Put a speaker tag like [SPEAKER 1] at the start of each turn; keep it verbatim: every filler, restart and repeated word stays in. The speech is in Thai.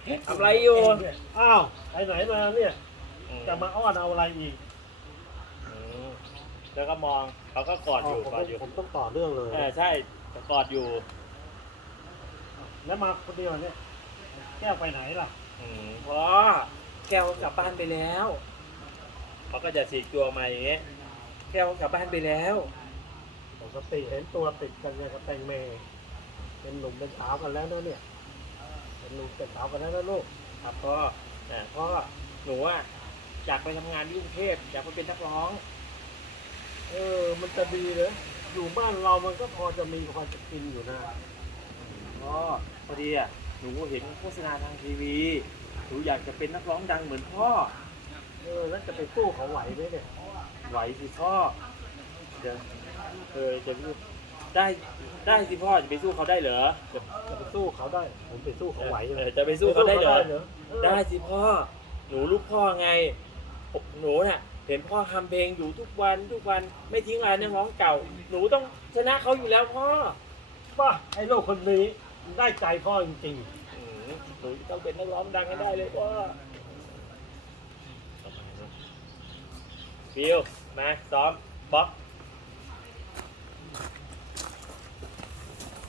[SPEAKER 1] ทำไรอยู่
[SPEAKER 2] อ้าวไปไหนมาเนี่ย
[SPEAKER 1] อืม
[SPEAKER 2] จะมาอ้อนเอาอะไรอีก
[SPEAKER 1] อืมแล้วก็มองเขาก็กอดอยู่
[SPEAKER 2] ผม
[SPEAKER 1] กอดอยู่
[SPEAKER 2] ผมต้องต่อเรื่องเลย
[SPEAKER 1] เออใช่กอดอยู่
[SPEAKER 2] แล้วมาคนเดียวเนี่ยแก้วไปไหนล่ะ
[SPEAKER 1] อืมเพราะแก้วกลับบ้านไปแล้วเขาก็จะฉีกตัวมาอย่างเงี้ยแก้วกลับบ้านไปแล้ว
[SPEAKER 2] ปกติเห็นตัวติดกันเนี่ยกับแตงเมย์เป็นหนุ่มเป็นสาวกันแล้วนะเนี่ยเป็นหนุ่มเป็นสาวกันแล้วนะลูก
[SPEAKER 1] ครับพ่ออ่าพ่อหนูอ่ะอยากไปทำงานที่กรุงเทพอยากไปเป็นนักร้อง
[SPEAKER 2] เออมันจะดีเลยอยู่บ้านเรามันก็พอจะมีพอจะกินอยู่นะ
[SPEAKER 1] พ่อพอดีอ่ะหนูเห็นโฆษณาทางทีวีหนูอยากจะเป็นนักร้องดังเหมือนพ่อ
[SPEAKER 2] เออแล้วจะไปสู้เขาไหวไหมเนี่ย
[SPEAKER 1] ไหวสิพ่อเดี๋ยวเออจะพูดได้ได้สิพ่อจะไปสู้เขาได้เหรอจะ
[SPEAKER 2] จะไปสู้เขาได้ผมไปสู้เขาไหว
[SPEAKER 1] เอ
[SPEAKER 2] เล
[SPEAKER 1] อย จะไปสู้เขาได้เหรอ
[SPEAKER 2] เออ
[SPEAKER 1] ได้สิพ่อหนูลูกพ่อไงหนูน่ะเห็นพ่อทำเพลงอยู่ทุกวันทุกวันไม่ทิ้งรายนักร้องเก่า หนูต้องชนะเขาอยู่แล้วพ่อ
[SPEAKER 2] ว่าไอ้ลูกคนนี้ได้ใจพ่อจริง
[SPEAKER 1] อืมหนูต้องเป็นนักร้องดังกันได้เลยพ่อฟิวมาซ้อมบล็อก